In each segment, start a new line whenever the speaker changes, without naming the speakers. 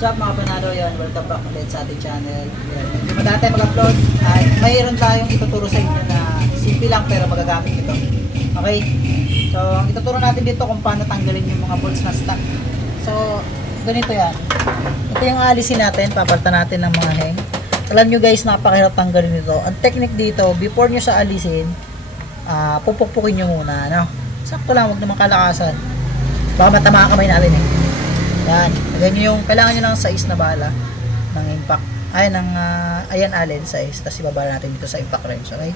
What's up mga panalo yan? Welcome back ulit sa ating channel. Yan. Medyo madati mag-upload ay mayroon tayong ituturo sa inyo na simple lang pero magagamit ito. Okay? So, ang ituturo natin dito kung paano tanggalin yung mga bolts na stuck. So, ganito yan. Ito yung alisin natin. Papalitan natin ng mga hang. Alam nyo guys, napakahirap tanggalin ito. Ang technique dito, before nyo sa alisin, ah pupukpukin nyo muna. Ano? Sakto lang, huwag naman kalakasan. Baka matama kamay natin eh. Yan. Nyo yung, kailangan nyo ng size na bala ng impact. Ay, ng, ah, ayan allen size. Tapos ibabala natin dito sa impact wrench. Okay?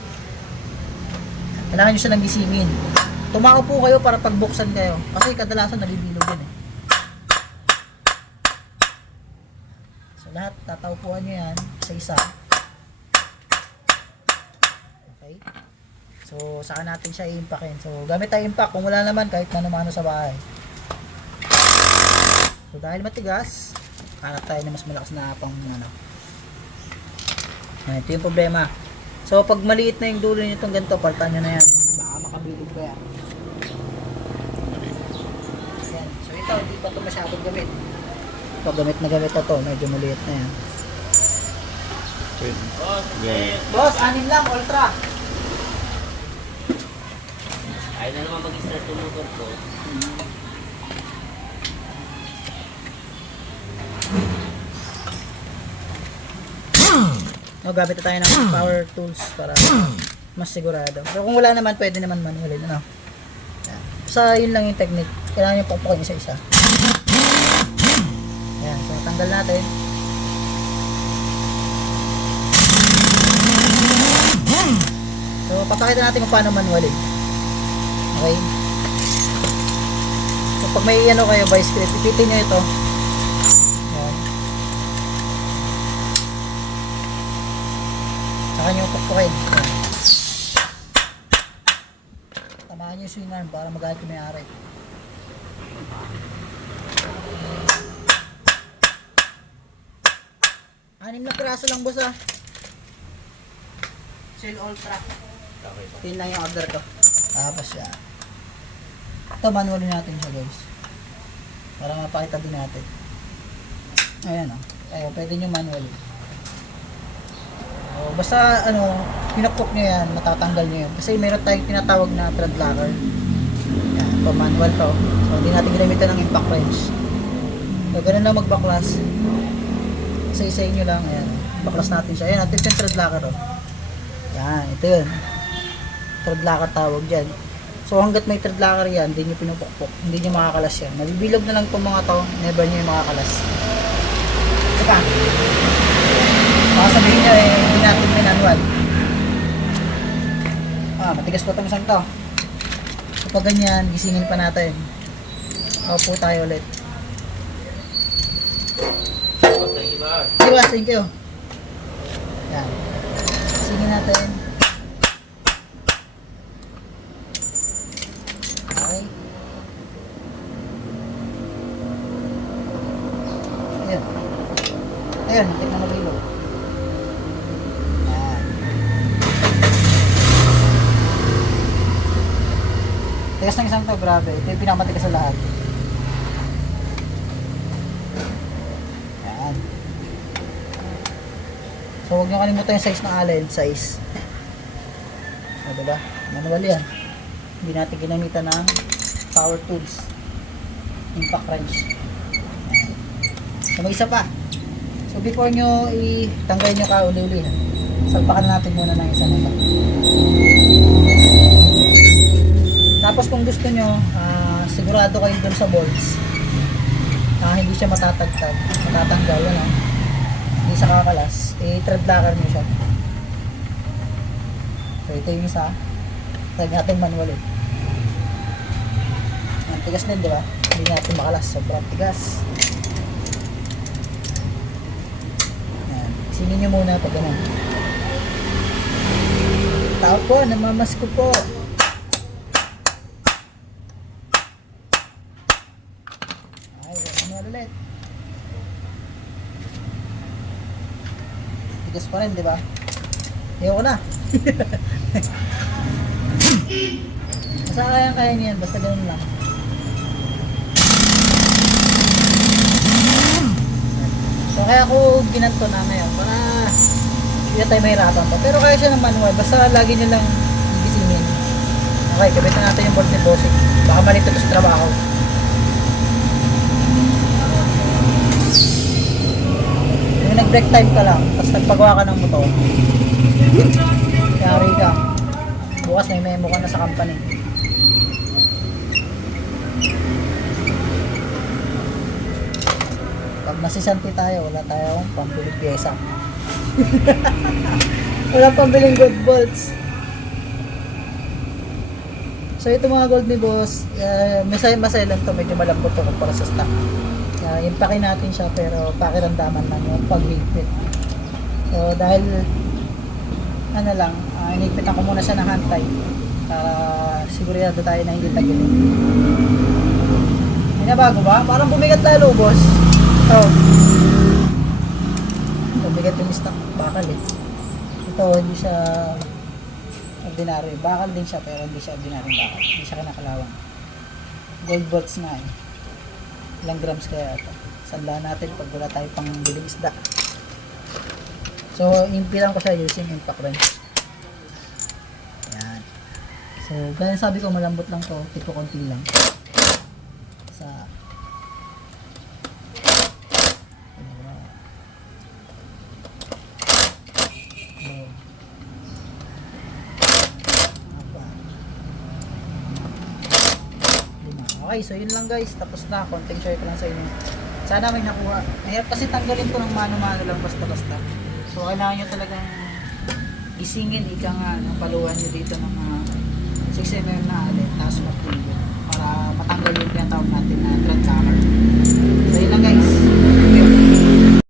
Kailangan nyo siya ng gisingin. Tumao po kayo para pagbuksan kayo. Kasi kadalasan nabibilog yun eh. So lahat, tataupuan nyo yan sa isa. Okay? So, saka natin siya i-impactin. So, gamit tayo impact. Kung wala naman, kahit mano-mano sa bahay. So dahil matigas, hanap tayo ng mas malakas na pang ano. Yan, ito yung problema. So pag maliit na yung dulo nitong ganito, paltan nyo na yan. Baka makabilig pa yan. So ito, hindi pa ito masyadong gamit. Ito, gamit na gamit na to. Medyo maliit na yan. Boss, anim lang, ultra.
Ayaw na naman mag-start yung motor ko.
No, gamit na tayo ng power tools para mas sigurado. Pero kung wala naman, pwede naman manualin. Ano? Sa yun lang yung technique. Kailangan yung pukpukin isa-isa. Ayan, so tanggal natin. So, papakita natin kung paano manualin. Okay? So, pag may ano kayo, vice grip, ipitin nyo ito. Ayan. Pukpukin. Ayan. Tamaan nyo yung swing arm para magalit yung may-ari. Anim na piraso lang boss ah. Shell Ultra. Yun lang yung order ko. Tapos yan. Ito manualin natin siya guys. Para mapakita din natin. Ayan o. Ayan, pwede nyo manually. Basta ano, pinakpok nyo yan, matatanggal nyo yan. Kasi meron tayong tinatawag na thread locker. Yan, ito manual to. So, hindi natin ginamitan ng impact wrench. So, ganun lang magbaklas. Kasi isa nyo lang, ayan. Baklas natin siya. Ayan, natin yung thread locker oh. Yan, ito yun. Thread locker tawag dyan. So hanggat may thread locker yan, hindi nyo pinupukpok. Hindi nyo makakalas yan. Nabibilog na lang itong mga to, never nyo yung makakalas. Saka, baka sabihin nyo eh, matigas pa itong isang to. So pag ganyan, gisingin pa natin. Opo tayo ulit.
Thank you,
boss. Thank you. Yan. Gisingin natin. Okay. Ayan. Ayan, tignan mo bilo. Tigas ng isang to, grabe. Ito yung pinakamatigas sa lahat. Yan. So, huwag nyo kalimutan yung size ng allen, size. O, diba? Manual yan. Hindi natin ginamitan ng power tools. Impact wrench. Yan. So, may isa pa. So, before nyo itanggalin nyo ka uli-uli, salpakan natin muna ng isa nito. Tapos, kung gusto nyo, ah, sigurado kayo dun sa bolts, na hindi siya matatagtag, matatanggal, ano, hindi siya kakalas, eh, thread locker nyo siya. So, ito yung isa. Tag natin manual eh. Ang tigas din, di ba? Hindi natin makalas. Sobrang tigas. Yan. Singin nyo muna pag ganun. Tao po, namamas ko po. Ay, manual ulit. Pa rin, di ba? Ayoko na. Basta kaya kaya niyan, basta ganun lang. kaya ako ginanto na ngayon para hindi na tayo mahirapan pa. Pero kaya siya ng manual, basta lagi nyo lang gisingin. Okay, kabit na natin yung bolt ni Bossing. Baka malito to sa trabaho. Nag-break time ka lang, tapos nagpagawa ka ng motor. Yari ka. Bukas may memo ka na sa company. Pag nasisanti tayo, wala tayong pambiling pyesa. wala pambiling good bolts. So ito mga gold ni boss, uh, masay masay lang to, medyo malambot to para sa stock. Uh, impake natin siya pero pakiramdaman lang yung paghigpit. So dahil ano lang, uh, inigpitan ko muna siya ng hantay para sigurado tayo na hindi tagilid. May nabago ba? Parang bumigat lalo, boss. Oh. Bumigat yung stock. Bakal eh. Ito, hindi siya ordinary. Bakal din siya, pero hindi siya ordinary bakal. Hindi siya kinakalawang. Gold bolts na eh. Ilang grams kaya ito? Sanla natin pag wala tayo pang biling isda. So, impilan ko siya using impact wrench. Ayan. So, gaya sabi ko, malambot lang to. Tipo konti lang. Sa Okay, so yun lang guys. Tapos na. Konting share ko lang sa inyo. Sana may nakuha. Mahirap kasi tanggalin to ng mano-mano lang basta-basta. So kailangan nyo talagang gisingin ika nga ng paluhan nyo dito ng mga 6mm na alin tapos mag para matanggal yung tinatawag natin na thread cover.